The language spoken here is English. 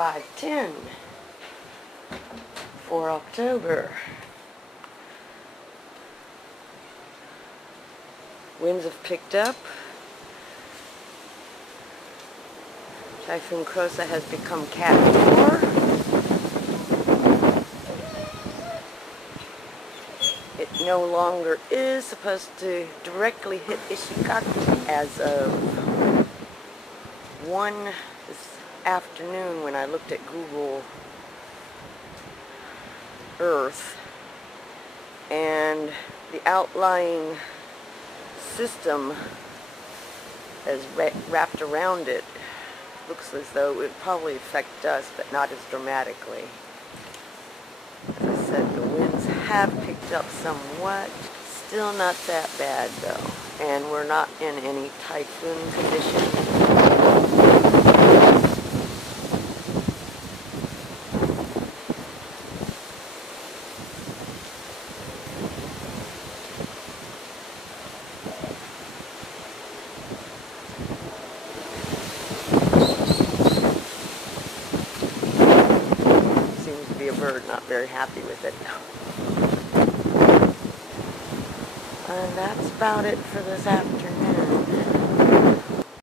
5:10 for October. Winds have picked up. Typhoon Krosa has become Cat 4. It no longer is supposed to directly hit Ishigaki as of 1 this afternoon when I looked at Google Earth, and the outlying system as wrapped around it looks as though it would probably affect us, but not as dramatically. As I said, the winds have picked up somewhat. Still not that bad though, and we're not in any typhoon condition. Seems to be a bird, not very happy with it. And that's about it for this afternoon.